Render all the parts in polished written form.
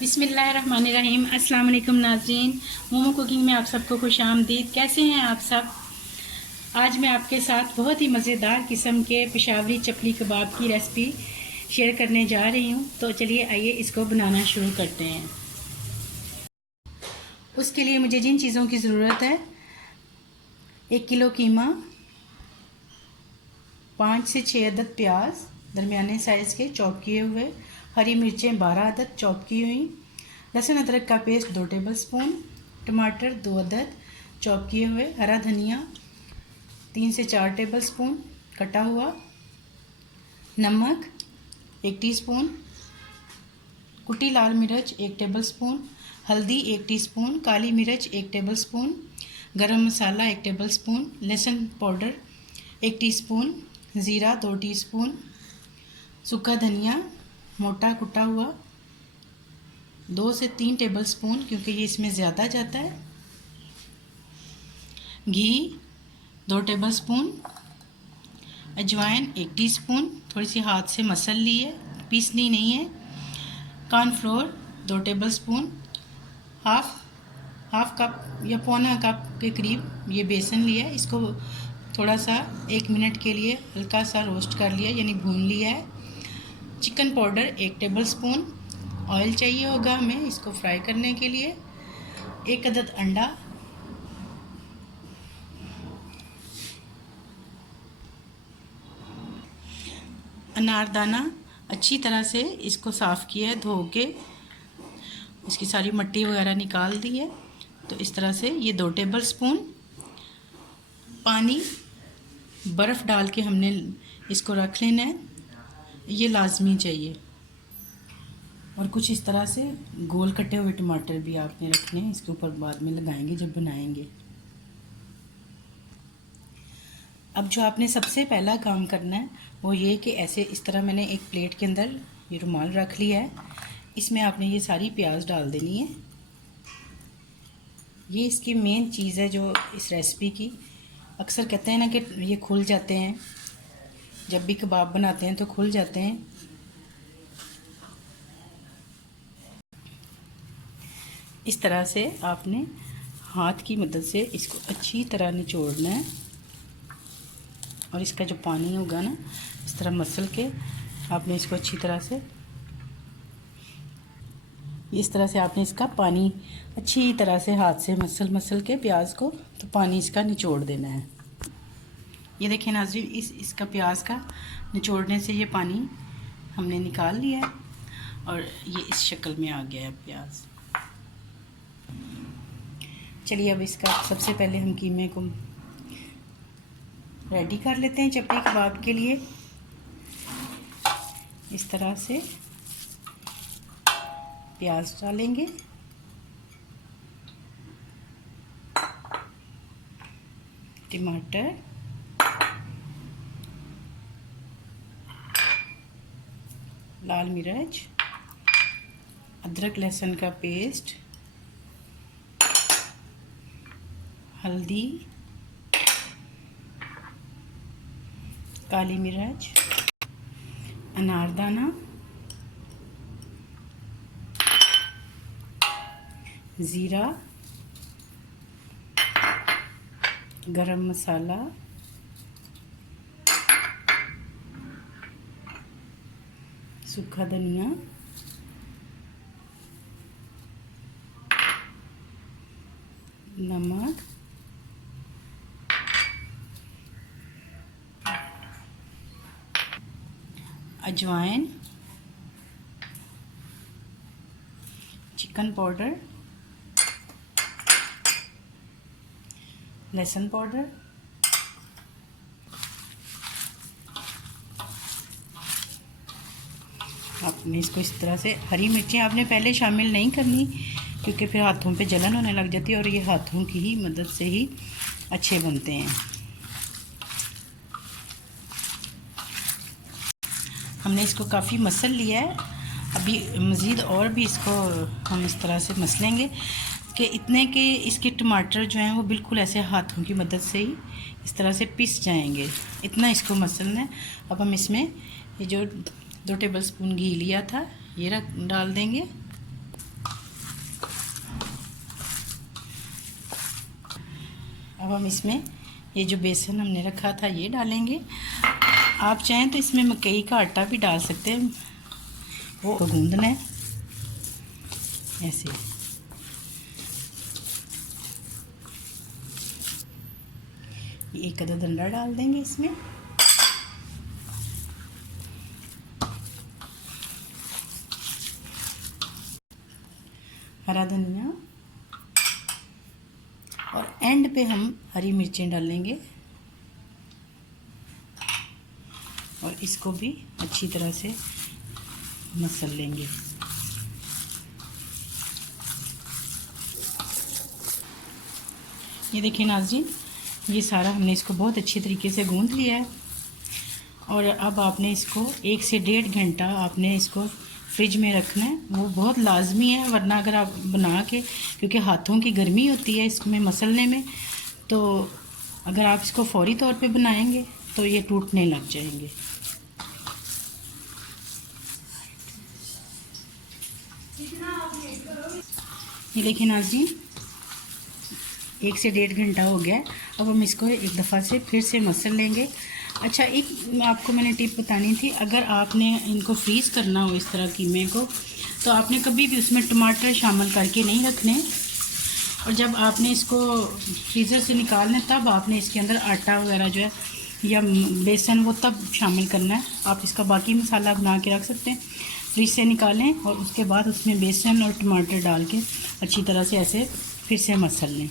बिस्मिल्लाहिर्रहमानिर्रहीम। अस्सलाम वालेकुम नाज़रीन, मोमो कुकिंग में आप सबको खुश आमदीद। कैसे हैं आप सब? आज मैं आपके साथ बहुत ही मज़ेदार किस्म के पेशावरी चपली कबाब की रेसिपी शेयर करने जा रही हूँ। तो चलिए आइए इसको बनाना शुरू करते हैं। उसके लिए मुझे जिन चीज़ों की ज़रूरत है, 1 किलो कीमा, 5 से 6 अदद प्याज दरमियाने साइज़ के चॉप किए हुए, हरी मिर्चें 12 अदद चॉप की हुई, लहसुन अदरक का पेस्ट 2 टेबलस्पून, टमाटर 2 अदद चॉप किए हुए, हरा धनिया 3 से 4 टेबलस्पून कटा हुआ, नमक 1 टीस्पून, कुटी लाल मिर्च 1 टेबलस्पून, हल्दी 1 टीस्पून, काली मिर्च 1 टेबलस्पून, गरम मसाला 1 टेबलस्पून, लहसुन पाउडर 1 टीस्पून, ज़ीरा 2 टीस्पून, सूखा धनिया मोटा कुटा हुआ 2 से 3 टेबलस्पून, क्योंकि ये इसमें ज़्यादा जाता है, घी 2 टेबलस्पून, अजवाइन 1 टीस्पून, थोड़ी सी हाथ से मसल ली है, पीसनी नहीं है, कॉर्नफ्लोर 2 टेबलस्पून, हाफ कप या पौना कप के करीब ये बेसन लिया है। इसको थोड़ा सा 1 मिनट के लिए हल्का सा रोस्ट कर लिया, यानी भून लिया है। चिकन पाउडर 1 टेबलस्पून, ऑयल चाहिए होगा हमें इसको फ्राई करने के लिए, 1 अदद अंडा, अनारदाना अच्छी तरह से इसको साफ़ किया है, धो के इसकी सारी मिट्टी वगैरह निकाल दी है। तो इस तरह से ये 2 टेबलस्पून पानी बर्फ़ डाल के हमने इसको रख लेना है, ये लाजमी चाहिए। और कुछ इस तरह से गोल कटे हुए टमाटर भी आपने रखने हैं, इसके ऊपर बाद में लगाएंगे जब बनाएंगे। अब जो आपने सबसे पहला काम करना है वो ये कि ऐसे इस तरह मैंने एक प्लेट के अंदर ये रुमाल रख लिया है, इसमें आपने ये सारी प्याज डाल देनी है। ये इसकी मेन चीज़ है जो इस रेसिपी की। अक्सर कहते हैं ना कि ये खुल जाते हैं, जब भी कबाब बनाते हैं तो खुल जाते हैं। इस तरह से आपने हाथ की मदद से इसको अच्छी तरह निचोड़ना है, और इसका जो पानी होगा ना, इस तरह मसल के आपने इसको अच्छी तरह से, इस तरह से आपने इसका पानी अच्छी तरह से हाथ से मसल के प्याज को, तो पानी इसका निचोड़ देना है। ये देखें नाज़रीन, इसका प्याज का निचोड़ने से ये पानी हमने निकाल लिया है और ये इस शक्ल में आ गया है प्याज। चलिए अब इसका सबसे पहले हम कीमे को रेडी कर लेते हैं चपली कबाब के लिए। इस तरह से प्याज डालेंगे, टमाटर, लाल मिर्च, अदरक लहसुन का पेस्ट, हल्दी, काली मिर्च, अनारदाना, ज़ीरा, गरम मसाला, सूखा धनिया, नमक, अजवाइन, चिकन पाउडर, लहसुन पाउडर, आपने इसको इस तरह से, हरी मिर्चें आपने पहले शामिल नहीं करनी, क्योंकि फिर हाथों पे जलन होने लग जाती है, और ये हाथों की ही मदद से ही अच्छे बनते हैं। हमने इसको काफ़ी मसल लिया है, अभी मज़ीद और भी इसको हम इस तरह से मसलेंगे कि इतने के इसके टमाटर जो हैं वो बिल्कुल ऐसे हाथों की मदद से ही इस तरह से पिस जाएंगे। इतना इसको मसलना है। अब हम इसमें ये जो 2 टेबलस्पून घी लिया था ये डाल देंगे। अब हम इसमें ये जो बेसन हमने रखा था ये डालेंगे। आप चाहें तो इसमें मकई का आटा भी डाल सकते हैं, वो गूंदना है ऐसे। एक आधा डंडा डाल देंगे इसमें। हरा धनिया और एंड पे हम हरी मिर्चें डालेंगे और इसको भी अच्छी तरह से मसल लेंगे। ये देखिए नाज़रीन, ये सारा हमने इसको बहुत अच्छी तरीके से गूंद लिया है। और अब आपने इसको 1 से 1.5 घंटा आपने इसको फ्रिज में रखना है, वो बहुत लाजमी है। वरना अगर आप बना के, क्योंकि हाथों की गर्मी होती है इसमें मसलने में, तो अगर आप इसको फौरी तौर पे बनाएंगे तो ये टूटने लग जाएंगे। ये देखिए नाज़रीन, 1 से 1.5 घंटा हो गया है। अब हम इसको एक दफ़ा से फिर से मसल लेंगे। अच्छा, एक आपको मैंने टिप बतानी थी। अगर आपने इनको फ्रीज़ करना हो इस तरह कीमे को, तो आपने कभी भी उसमें टमाटर शामिल करके नहीं रखने। और जब आपने इसको फ्रीज़र से निकालना है तब आपने इसके अंदर आटा वगैरह जो है या बेसन वो तब शामिल करना है। आप इसका बाकी मसाला बना के रख सकते हैं। फ्रिज से निकालें और उसके बाद उसमें बेसन और टमाटर डाल के अच्छी तरह से ऐसे फिर से मसल लें।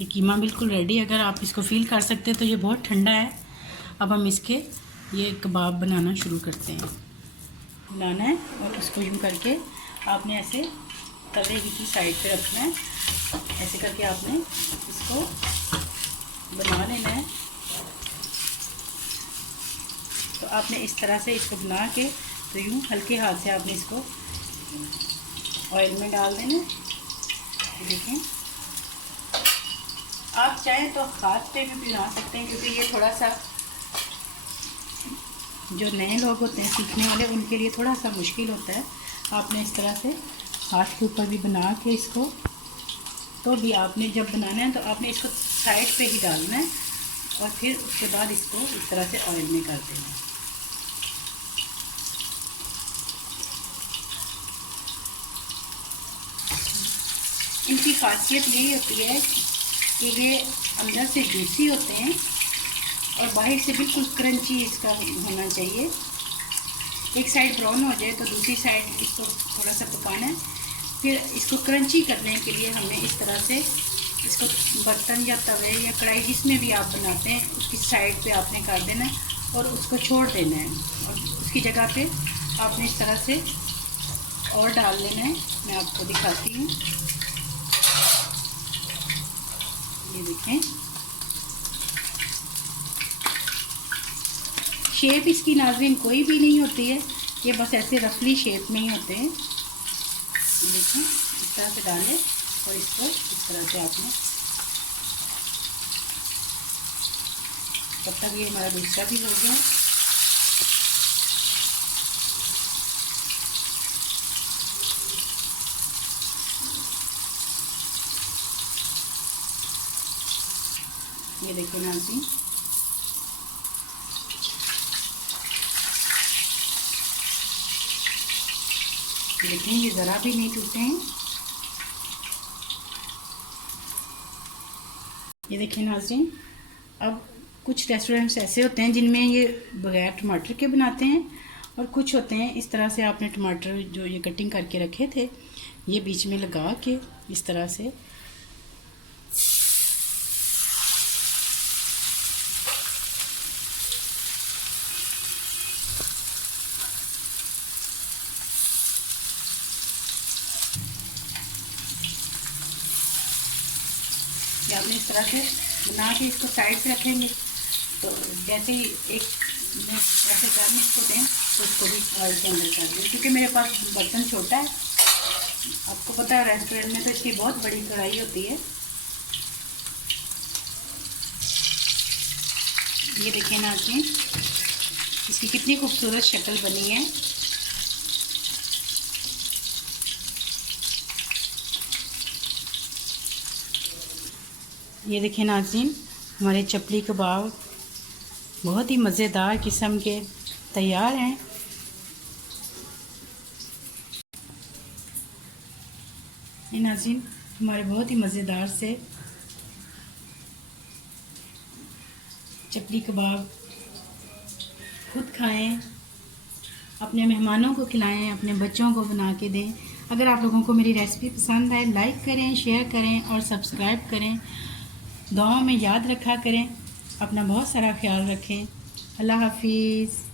ये कीमा बिल्कुल रेडी। अगर आप इसको फील कर सकते हैं तो ये बहुत ठंडा है। अब हम इसके ये कबाब बनाना शुरू करते हैं। बनाना है और उसको यूँ करके आपने ऐसे तवे की साइड पे रखना है। ऐसे करके आपने इसको बना लेना है। तो आपने इस तरह से इसको बना के तो यूँ हल्के हाथ से आपने इसको ऑयल में डाल देना। देखें, आप चाहें तो हाथ पे भी बना सकते हैं, क्योंकि ये थोड़ा सा जो नए लोग होते हैं सीखने वाले, उनके लिए थोड़ा सा मुश्किल होता है। आपने इस तरह से हाथ के ऊपर भी बना के इसको, तो भी आपने जब बनाना है तो आपने इसको साइड पे ही डालना है और फिर उसके बाद इसको इस तरह से ऑयल में कर देना है। इनकी खासियत यही होती है कि ये अंदर से जूसी होते हैं और बाहर से बिल्कुल क्रंची इसका होना चाहिए। एक साइड ब्राउन हो जाए तो दूसरी साइड इसको थोड़ा सा पकाना है। फिर इसको क्रंची करने के लिए हमें इस तरह से इसको बर्तन या तवे या कढ़ाई जिसमें भी आप बनाते हैं उसकी साइड पे आपने कर देना है और उसको छोड़ देना है। और उसकी जगह पे आपने इस तरह से और डाल लेना है। मैं आपको दिखाती हूँ, ये देखें। शेप इसकी नाज़रीन कोई भी नहीं होती है, ये बस ऐसे रफली शेप में ही होते हैं। देखें, इस तरह से डालें और इसको इस तरह से आपने, तब तक ये हमारा दूसरा भी हो गया। ये देखिए नाज़रीन, देखें ये ज़रा भी नहीं टूटे हैं। ये देखिए नाज़रीन, अब कुछ रेस्टोरेंट्स ऐसे होते हैं जिनमें ये बगैर टमाटर के बनाते हैं और कुछ होते हैं इस तरह से आपने टमाटर जो ये कटिंग करके रखे थे ये बीच में लगा के इस तरह से कि आपने इस तरह से बना के इसको साइड पे रखेंगे। तो जैसे ही एक ऐसे गर्म इसको दें तो इसको भी ऑयल के अंदर कर दें। क्योंकि मेरे पास बर्तन छोटा है, आपको पता है रेस्टोरेंट में तो इसकी बहुत बड़ी कढ़ाई होती है। ये देखिए ना आपने इसकी कितनी खूबसूरत शक्ल बनी है। ये देखिए नाज़रीन, हमारे चपली कबाब बहुत ही मज़ेदार किस्म के तैयार हैं। ये नाज़रीन, हमारे बहुत ही मज़ेदार से चपली कबाब खुद खाएं, अपने मेहमानों को खिलाएं, अपने बच्चों को बना के दें। अगर आप लोगों को मेरी रेसिपी पसंद आए, लाइक करें, शेयर करें और सब्सक्राइब करें। दुआओं में याद रखा करें। अपना बहुत सारा ख्याल रखें। अल्लाह हाफिज़।